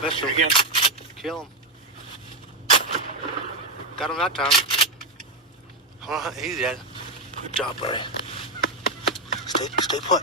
Pistol. Again. Kill him. Got him that time. He's dead. Good job, buddy. Stay put.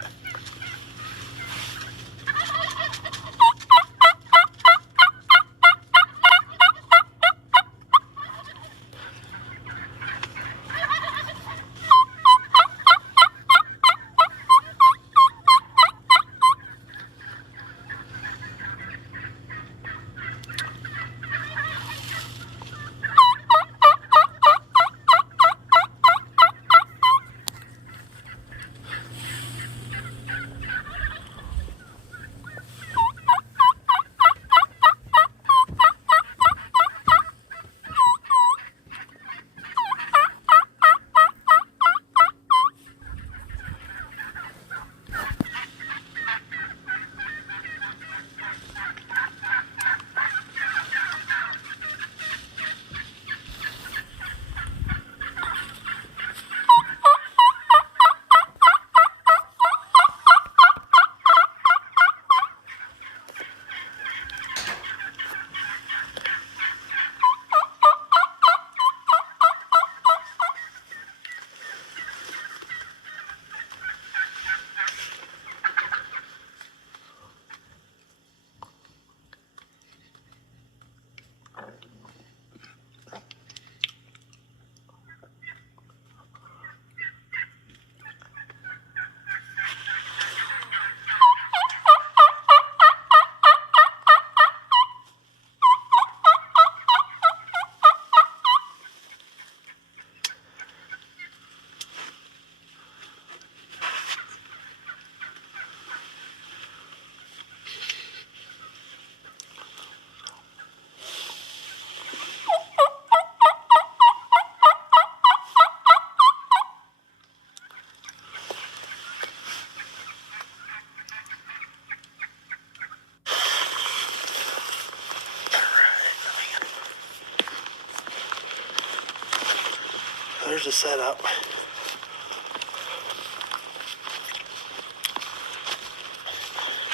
There's the setup.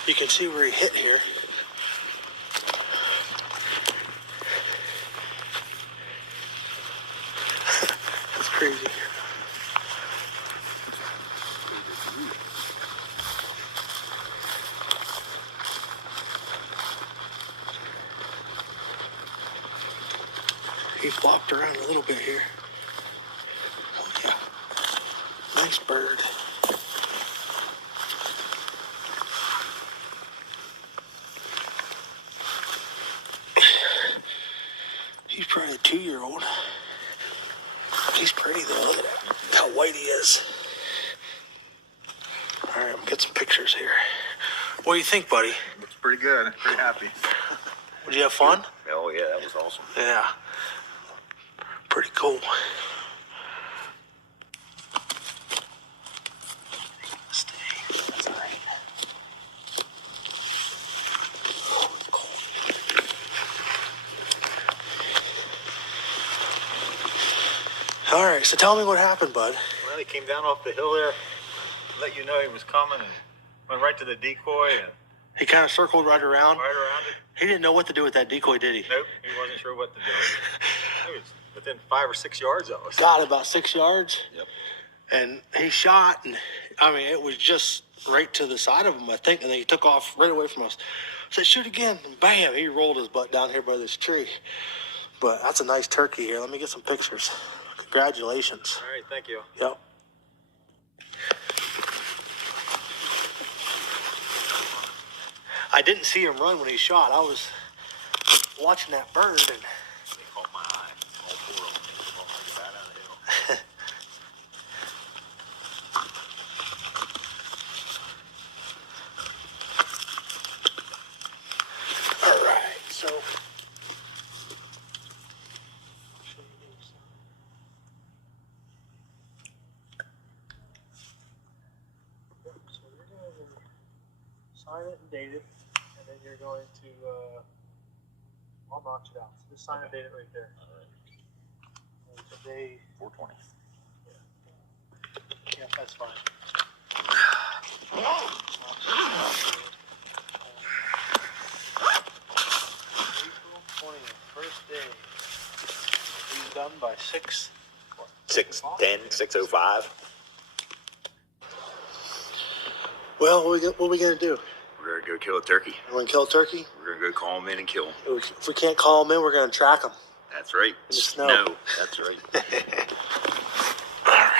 You can see where he hit here. That's crazy. He flopped around a little bit here. Oh yeah. Nice bird. He's probably a 2-year-old. He's pretty though. Look at how white he is. All right, I'm gonna get some pictures here. What do you think, buddy? Looks pretty good. Pretty happy. Did you have fun? Oh yeah, that was awesome. Yeah. Pretty cool. That's all right. All right, so tell me what happened, bud. Well, he came down off the hill there, let you know he was coming, and went right to the decoy and He kind of circled right around. right around it. He didn't know what to do with that decoy, did he? Nope, he wasn't sure what to do. He was within 5 or 6 yards of us. Got about 6 yards. Yep. And he shot, and I mean, it was just right to the side of him, I think, and then he took off right away from us. I said, shoot again, and bam, he rolled his butt down here by this tree. But that's a nice turkey here. Let me get some pictures. Congratulations. All right, thank you. Yep. I didn't see him run when he shot. I was watching that bird, and They caught my eye. All 4 of them. They caught like that out of the hill. all right, so sign it and date it, and then you're going to, I'll notch it out. So just sign and date it right there. All right. And today, 420. yeah, that's fine. 6. 6:10, 6:05. Well, what are we gonna do? We're gonna go kill a turkey. We're gonna kill a turkey. We're gonna go call him in and kill him. If we can't call him in, we're gonna track him. That's right. In the snow. That's right. All right.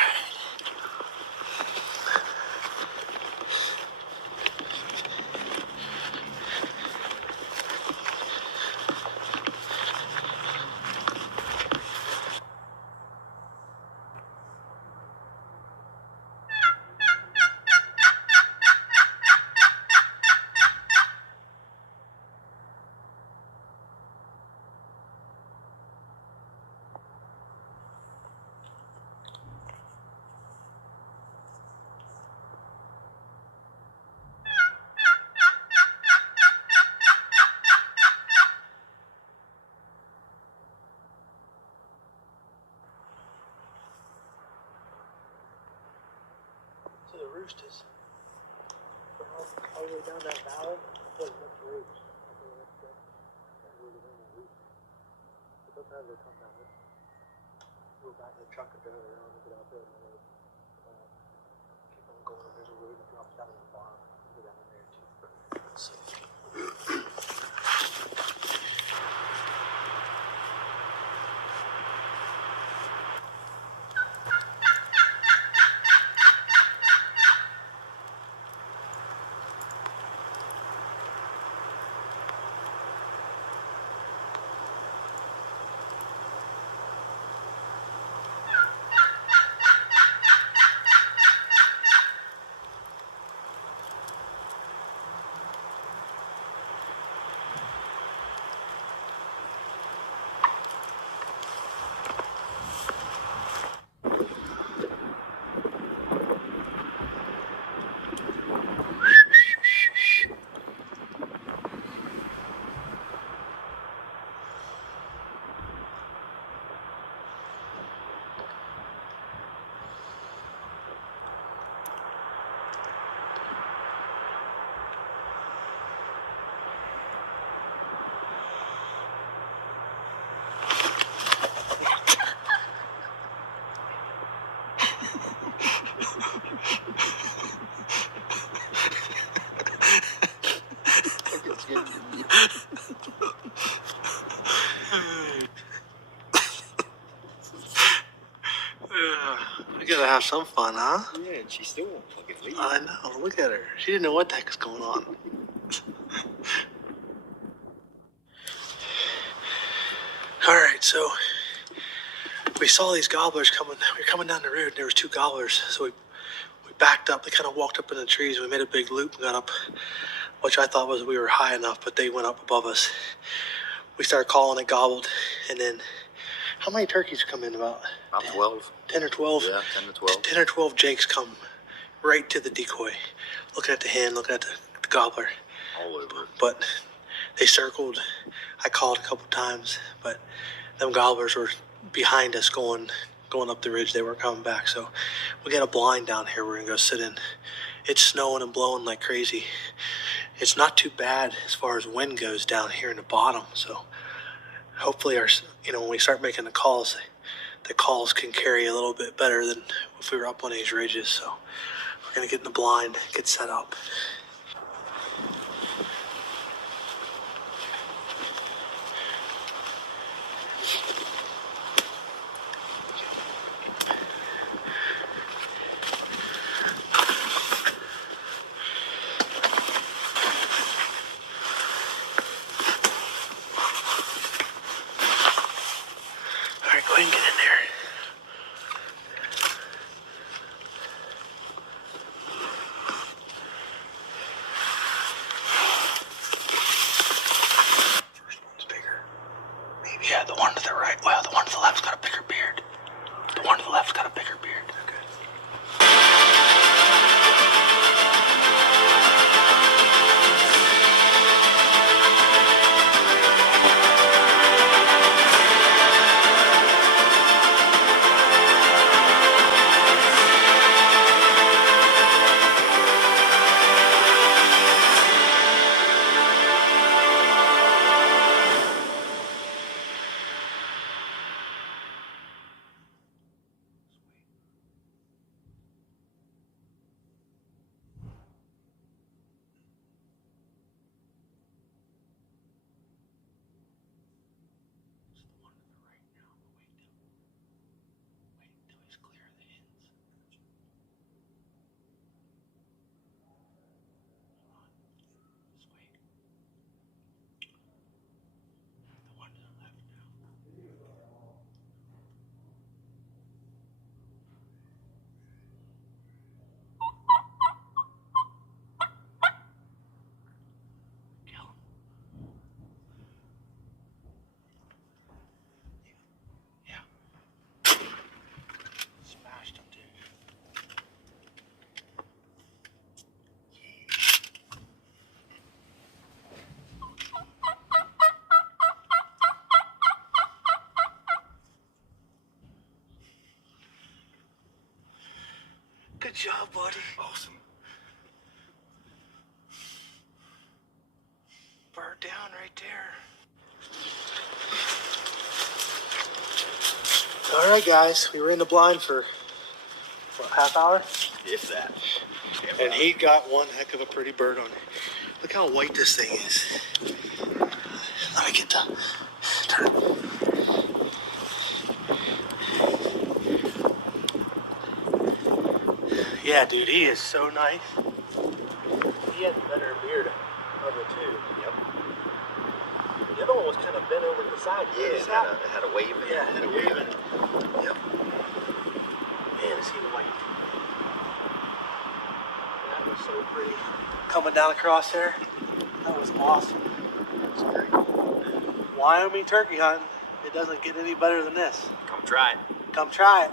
So the roost is all the way down that valley. That's the roost. But sometimes they come down this. Go back in the truck and drive around and get out there and then keep on going. There's a road that drops down in the bottom. Go down there too. So. We gotta have some fun, huh? Yeah, and she still won't fucking leave. I know. Look at her. She didn't know what the heck is going on. All right, so we saw these gobblers coming. We were coming down the road, and there was 2 gobblers. So we backed up. They kind of walked up in the trees. We made a big loop and got up, which I thought was we were high enough, but they went up above us. We started calling it gobbled, and then how many turkeys come in? About 12. 10 or 12? Yeah, 10 to 12. 10 or 12 jakes come right to the decoy, looking at the hen, looking at the gobbler. All over. But they circled. I called a couple times, but them gobblers were behind us going up the ridge. They weren't coming back. So we got a blind down here we're going to go sit in. It's snowing and blowing like crazy. It's not too bad as far as wind goes down here in the bottom. So hopefully when we start making the calls can carry a little bit better than if we were up on these ridges. So we're going to get in the blind, get set up. All right, go ahead and get in there. Good job, buddy. Awesome. Bird down right there. All right, guys. We were in the blind for, what, half hour? If that. And he got one heck of a pretty bird on it. Look how white this thing is. Let me get the turn. Yeah, dude, he is so nice. He had the better beard of the two. Yep. The other one was kind of bent over to the side. Yeah, it had a wave in it. Yeah, had a wave in it. Yep. Man, is he the white? That was so pretty. Coming down across there, that was awesome. That's very cool. Wyoming turkey hunting, it doesn't get any better than this. Come try it. Come try it.